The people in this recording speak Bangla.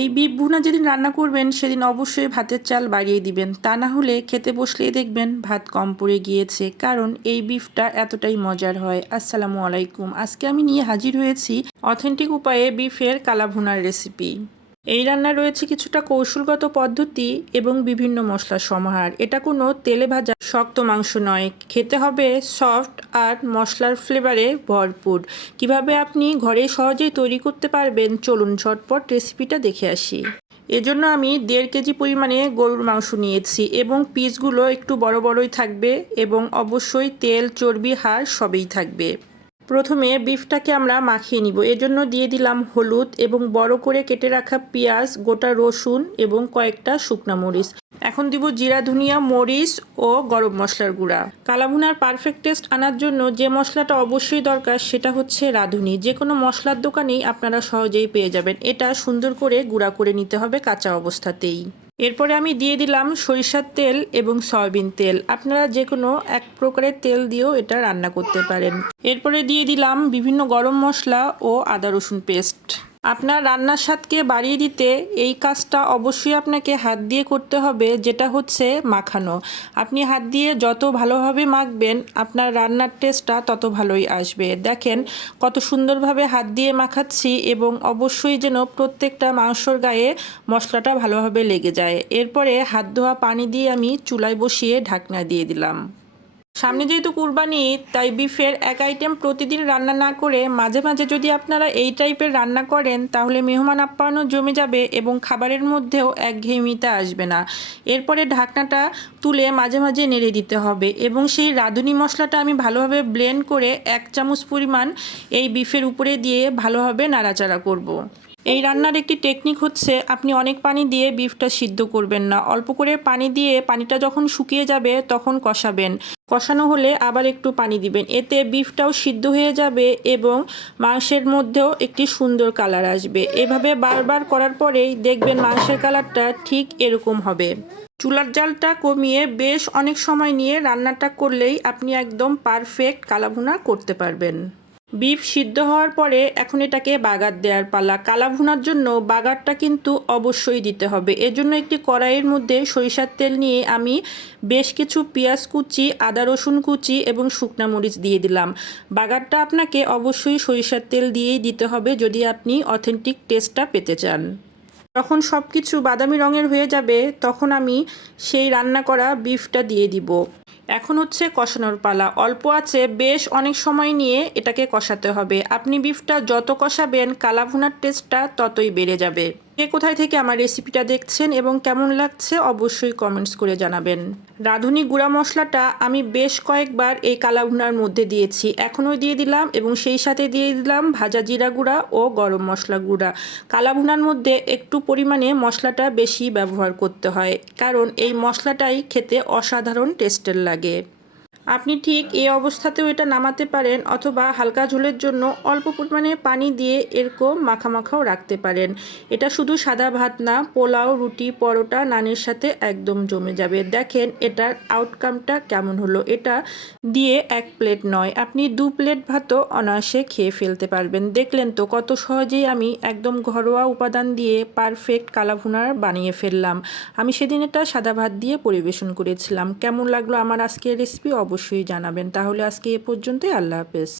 এই বিপ ভুনা যেদিন রান্না করবেন, সেদিন অবশ্যই ভাতের চাল বাড়িয়ে দিবেন। তা না হলে খেতে বসলেই দেখবেন ভাত কম পড়ে গিয়েছে, কারণ এই বিফটা এতটাই মজার হয়। আসসালামু আলাইকুম। আজকে আমি নিয়ে হাজির হয়েছি অথেন্টিক উপায়ে বিফের কালা ভুনার রেসিপি। এই রান্না রয়েছে কিছুটা কৌশলগত পদ্ধতি এবং বিভিন্ন মশলার সমাহার। এটা কোনো তেলে ভাজা শক্ত মাংস নয়। খেতে হবে সফট আর মশলার ফ্লেভারে ভরপুর। কীভাবে আপনি ঘরে সহজেই তৈরি করতে পারবেন? চলুন ঝটপট রেসিপিটা দেখে আসি। এজন্য আমি দেড় কেজি পরিমাণে গরুর মাংস নিয়েছি এবং পিসগুলো একটু বড় বড়ই থাকবে এবং অবশ্যই তেল, চর্বি, হাড় সবই থাকবে। প্রথমে বিফটাকে আমরা মাখিয়ে নিব। এজন্য দিয়ে দিলাম হলুদ এবং বড় করে কেটে রাখা পেঁয়াজ, গোটা রসুন এবং কয়েকটা শুকনা মরিচ। এখন দিব জিরা, ধনিয়া, মরিচ ও গরম মশলার গুঁড়া। কালাভুনার পারফেক্ট টেস্ট আনার জন্য যে মশলাটা অবশ্যই দরকার সেটা হচ্ছে রাঁধুনি। যে কোনো মশলার দোকানেই আপনারা সহজেই পেয়ে যাবেন। এটা সুন্দর করে গুঁড়া করে নিতে হবে কাঁচা অবস্থাতেই। এরপরে আমি দিয়ে দিলাম সরিষার তেল এবং সয়াবিন তেল। আপনারা যে কোনো এক প্রকারের তেল দিয়েও এটা রান্না করতে পারেন। এরপরে দিয়ে দিলাম বিভিন্ন গরম মশলা ও আদা রসুন পেস্ট। আপনার রান্নার স্বাদকে বাড়িয়ে দিতে এই কাজটা অবশ্যই আপনাকে হাত দিয়ে করতে হবে, যেটা হচ্ছে মাখানো। আপনি হাত দিয়ে যত ভালোভাবে মাখবেন, আপনার রান্নার টেস্টটা তত ভালোই আসবে। দেখেন কত সুন্দরভাবে হাত দিয়ে মাখাচ্ছি এবং অবশ্যই যেন প্রত্যেকটা মাংসর গায়ে মশলাটা ভালোভাবে লেগে যায়। এরপরে হাত ধোয়া পানি দিয়ে আমি চুলায় বসিয়ে ঢাকনা দিয়ে দিলাম। সামনে যেহেতু কুরবানি, তাই বিফের এক আইটেম প্রতিদিন রান্না না করে মাঝে মাঝে যদি আপনারা এই টাইপের রান্না করেন, তাহলে মেহমান আপ্যায়নও জমে যাবে এবং খাবারের মধ্যেও একঘেয়েমিতা আসবে না এরপরে ঢাকনাটা তুলে মাঝে মাঝে নেড়ে দিতে হবে এবং সেই রাঁধুনি মশলাটা আমি ভালোভাবে ব্লেন্ড করে এক চামচ পরিমাণ এই বিফের উপরে দিয়ে ভালোভাবে নাড়াচাড়া করব। এই রান্নার একটি টেকনিক হচ্ছে আপনি অনেক পানি দিয়ে বিফটা সিদ্ধ করবেন না। অল্প করে পানি দিয়ে পানিটা যখন শুকিয়ে যাবে তখন কষাবেন। কষানো হলে আবার একটু পানি দিবেন। এতে বিফটাও সিদ্ধ হয়ে যাবে এবং মাংসের মধ্যেও একটি সুন্দর কালার আসবে। এভাবে বারবার করার পরেই দেখবেন মাংসের কালারটা ঠিক এরকম হবে। চুলার জালটা কমিয়ে বেশ অনেক সময় নিয়ে রান্নাটা করলেই আপনি একদম পারফেক্ট কালাভুনা করতে পারবেন। বিফ সিদ্ধ হওয়ার পরে এখন এটাকে বাগার দেওয়ার পালা। কালা ভুনার জন্য বাগারটা কিন্তু অবশ্যই দিতে হবে। এজন্য একটি কড়াইয়ের মধ্যে সরিষার তেল নিয়ে আমি বেশ কিছু পেঁয়াজ কুচি, আদা রসুন কুচি এবং শুকনা মরিচ দিয়ে দিলাম। বাগারটা আপনাকে অবশ্যই সরিষার তেল দিয়েই দিতে হবে যদি আপনি অথেন্টিক টেস্টটা পেতে চান। যখন সব কিছু বাদামি রঙের হয়ে যাবে, তখন আমি সেই রান্না করা বিফটা দিয়ে দিব। এখন হচ্ছে কষানোর পালা। অল্প আছে, বেশ অনেক সময় নিয়ে এটাকে কষাতে হবে। আপনি বিফটা যত কষাবেন, কালাভুনার টেস্টটা ততই বেড়ে যাবে। কে কোথায় থেকে আমার রেসিপিটা দেখছেন এবং কেমন লাগছে অবশ্যই কমেন্টস করে জানাবেন। রাঁধুনি গুঁড়া মশলাটা আমি বেশ কয়েকবার এই কালাভুনার মধ্যে দিয়েছি। এখনও দিয়ে দিলাম এবং সেই সাথে দিয়ে দিলাম ভাজা জিরা গুঁড়া ও গরম মশলা গুঁড়া। কালাভুনার মধ্যে একটু পরিমাণে মশলাটা বেশি ব্যবহার করতে হয়, কারণ এই মশলাটাই খেতে অসাধারণ টেস্টের লাগে। আপনি ঠিক এই অবস্থাতেও এটা নামাতে পারেন অথবা হালকা ঝোলের জন্য অল্প পরিমাণে পানি দিয়ে এরকম মাখা মাখাও রাখতে পারেন। এটা শুধু সাদা ভাত না, পোলাও, রুটি, পরোটা, নানের সাথে একদম জমে যাবে। দেখেন এটার আউটকামটা কেমন হলো। এটা দিয়ে এক প্লেট নয়, আপনি দু প্লেট ভাতও অনায়াসে খেয়ে ফেলতে পারবেন। দেখলেন তো কত সহজেই আমি একদম ঘরোয়া উপাদান দিয়ে পারফেক্ট কালাভুনার বানিয়ে ফেললাম। আমি সেদিন এটা সাদা ভাত দিয়ে পরিবেশন করেছিলাম। কেমন লাগল আমার আজকের রেসিপি অবশ্যই জানাবেন। তাহলে আজকে এ পর্যন্তই। আল্লাহ হাফেজ।